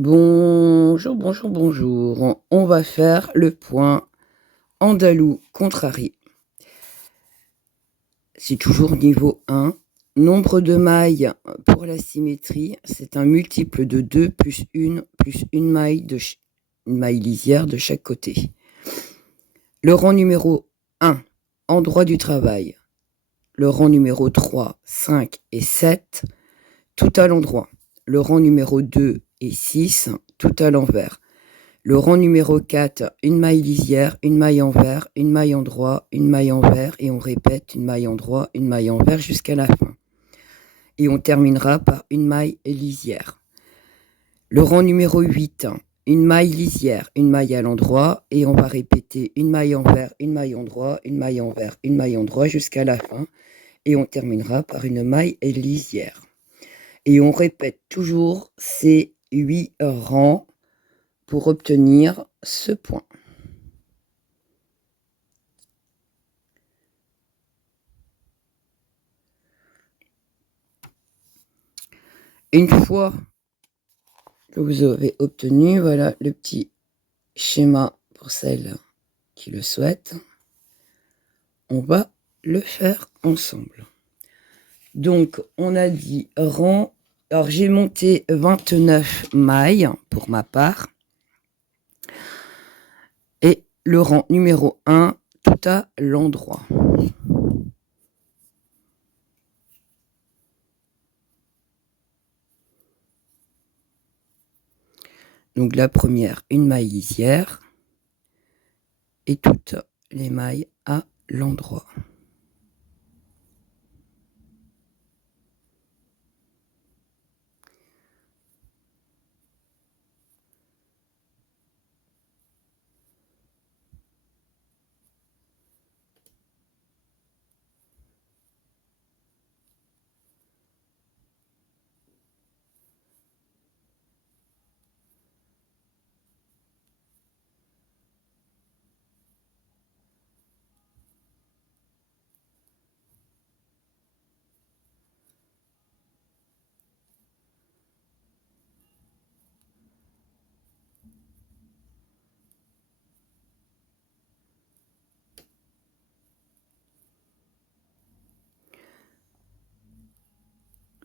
Bonjour, bonjour, bonjour. On va faire le point andalou contrarié. C'est toujours niveau 1. Nombre de mailles pour la symétrie, c'est un multiple de 2 plus une maille, une maille lisière de chaque côté. Le rang numéro 1, endroit du travail. Le rang numéro 3, 5 et 7, tout à l'endroit. Le rang numéro 2 et 6, tout à l'envers. Le rang numéro 4, une maille lisière, une maille envers, une maille endroit, une maille envers, et on répète une maille endroit, une maille envers jusqu'à la fin. Et on terminera par une maille lisière. Le rang numéro 8, une maille lisière, une maille à l'endroit, et on va répéter une maille envers, une maille endroit, une maille envers, une maille endroit jusqu'à la fin. Et on terminera par une maille lisière. Et on répète toujours ces 8 rangs pour obtenir ce point. Une fois que vous avez obtenu, voilà le petit schéma pour celles qui le souhaitent. On va le faire ensemble. Donc, on a dit rang. Alors, j'ai monté 29 mailles pour ma part. Et le rang numéro 1, tout à l'endroit. Donc, la première, une maille lisière. Et toutes les mailles à l'endroit.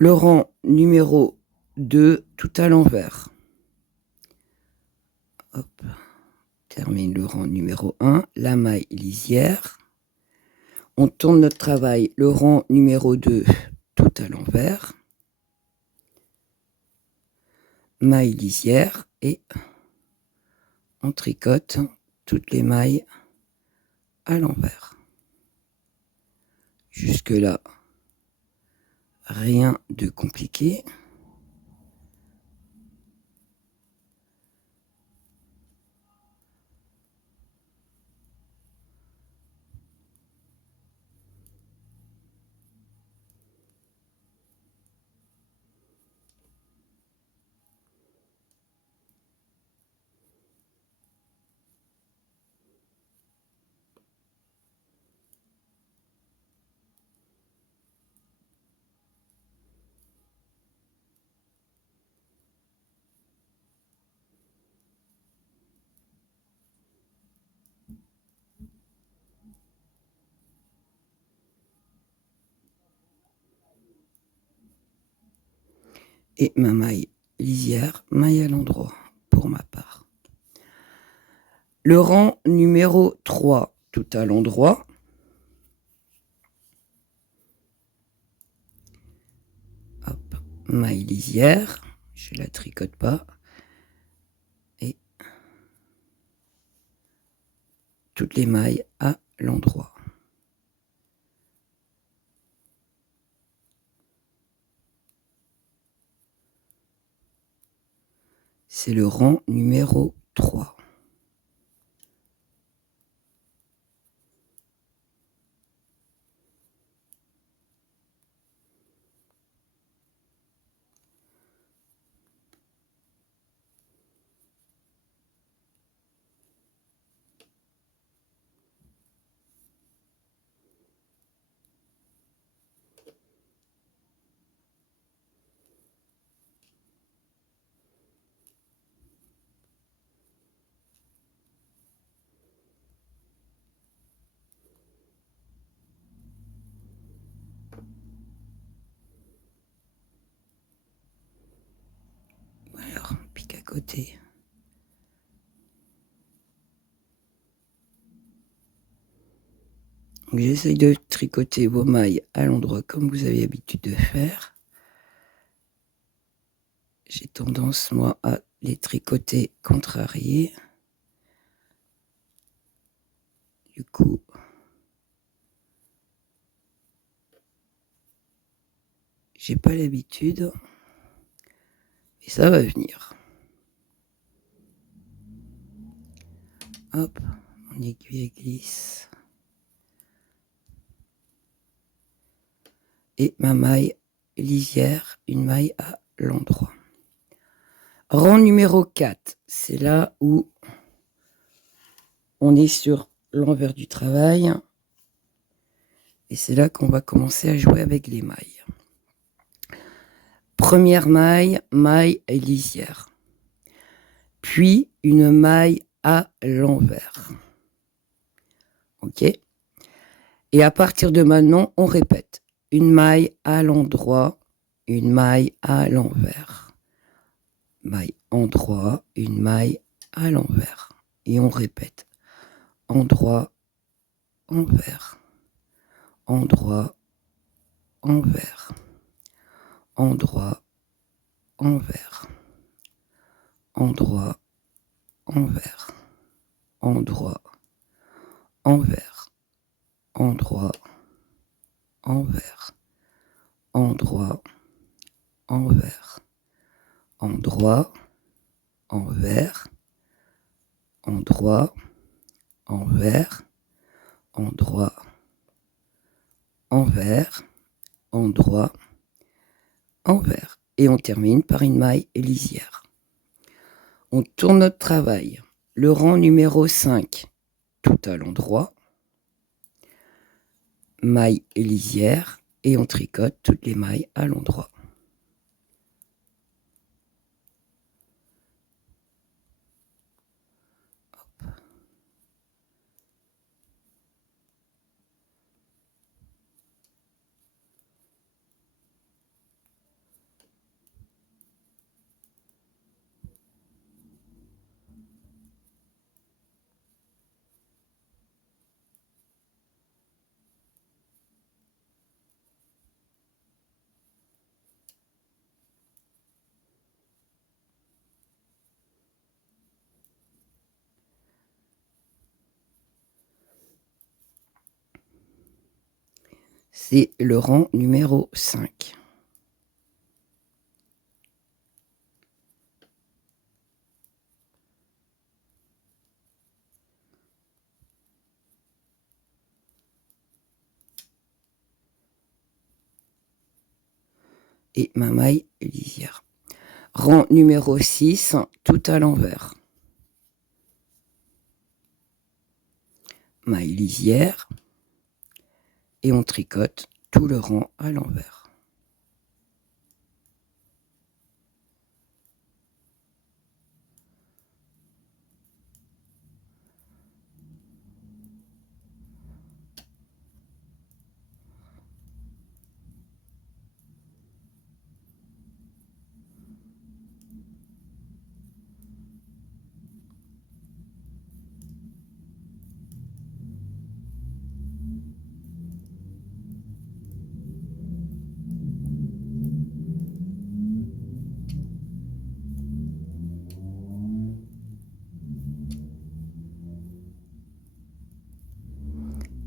Le rang numéro 2, tout à l'envers. Hop, termine le rang numéro 1, la maille lisière. On tourne notre travail, le rang numéro 2, tout à l'envers. Maille lisière et on tricote toutes les mailles à l'envers. Jusque là, rien de compliqué. Et ma maille lisière, maille à l'endroit pour ma part. Le rang numéro 3, tout à l'endroit. Hop, maille lisière, je la tricote pas. Et toutes les mailles à l'endroit. C'est le rang numéro 3. tricoter. J'essaye de tricoter vos mailles à l'endroit comme vous avez l'habitude de faire. J'ai tendance, moi, à les tricoter contrariés. Du coup, j'ai pas l'habitude, mais ça va venir. Hop, mon aiguille glisse. Et ma maille lisière, une maille à l'endroit. Rang numéro 4, c'est là où on est sur l'envers du travail. Et c'est là qu'on va commencer à jouer avec les mailles. Première maille, maille lisière. Puis une maille à l'envers. Ok ? Et à partir de maintenant, on répète. Une maille à l'endroit, une maille à l'envers. Maille endroit, une maille à l'envers. Et on répète. Endroit, envers. Endroit, envers. Endroit, envers. Endroit, envers. Endroit, envers. Endroit, envers. Endroit, envers. Endroit, envers. Endroit, envers. Endroit, envers. Endroit, envers. Et on termine par une maille lisière. On tourne notre travail. Le rang numéro 5, tout à l'endroit. Maille lisière. Et on tricote toutes les mailles à l'endroit. C'est le rang numéro 5. Et ma maille lisière. Rang numéro 6, tout à l'envers. Maille lisière. Et on tricote tout le rang à l'envers.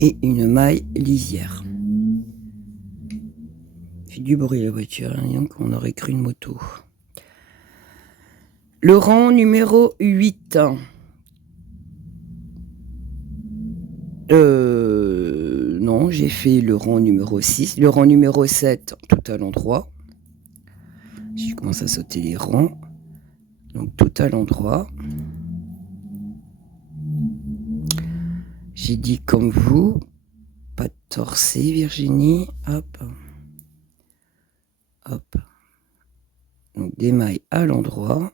Et une maille lisière. Il fait du bruit la voiture, donc on aurait cru une moto. Le rang numéro 8. Non, j'ai fait le rang numéro 6. Le rang numéro 7, tout à l'endroit. Je commence à sauter les rangs. Donc tout à l'endroit. J'ai dit comme vous, pas de torser Virginie, hop, hop. Donc des mailles à l'endroit.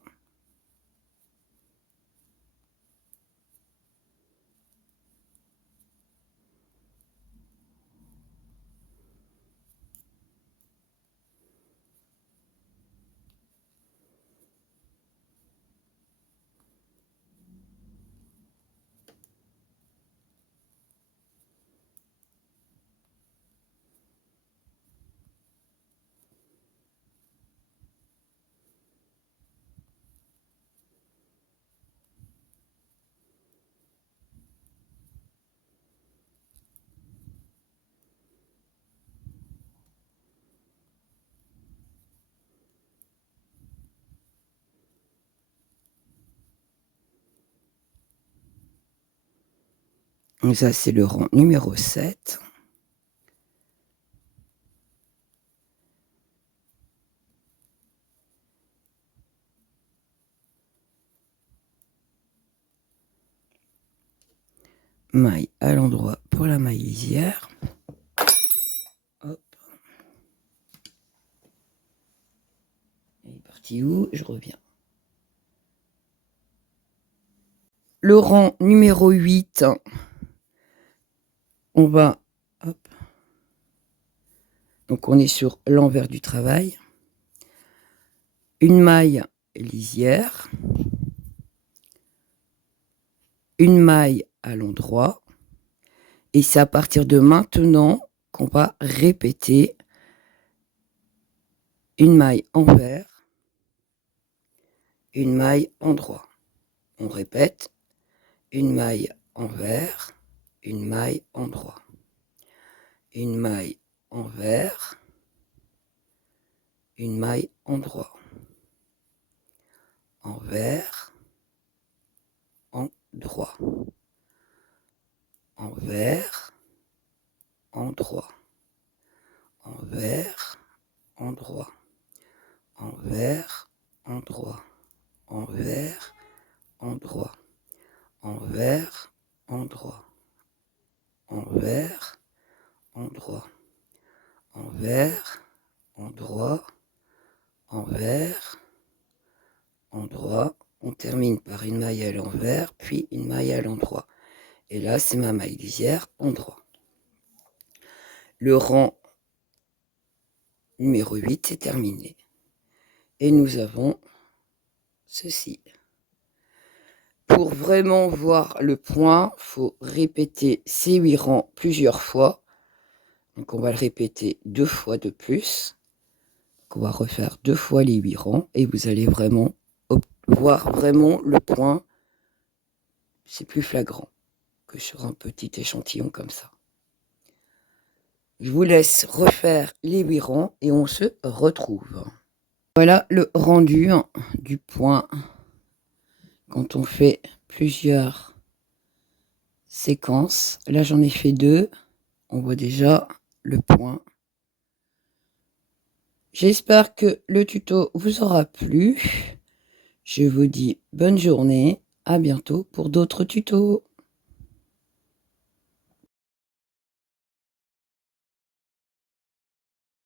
Ça, c'est le rang numéro 7. Maille à l'endroit pour la maille lisière. Hop. Elle est partie où? Je reviens. Le rang numéro 8, on va... Hop. Donc, on est sur l'envers du travail. Une maille lisière. Une maille à l'endroit. Et c'est à partir de maintenant qu'on va répéter une maille envers, une maille endroit. On répète, une maille envers, une maille endroit. Une maille envers, une maille endroit. Envers, endroit. Envers, endroit. Envers, endroit. Envers, endroit. Envers, endroit. Envers, endroit. Envers, endroit. Envers, endroit. Envers, endroit. On termine par une maille à l'envers, puis une maille à l'endroit. Et là, c'est ma maille lisière endroit. Le rang numéro 8 est terminé. Et nous avons ceci. Pour vraiment voir le point, il faut répéter ces 8 rangs plusieurs fois. Donc on va le répéter 2 fois de plus. Donc on va refaire 2 fois les 8 rangs et vous allez vraiment voir vraiment le point. C'est plus flagrant que sur un petit échantillon comme ça. Je vous laisse refaire les 8 rangs et on se retrouve. Voilà le rendu du point quand on fait plusieurs séquences. Là, j'en ai fait 2. On voit déjà le point. J'espère que le tuto vous aura plu. Je vous dis bonne journée. À bientôt pour d'autres tutos.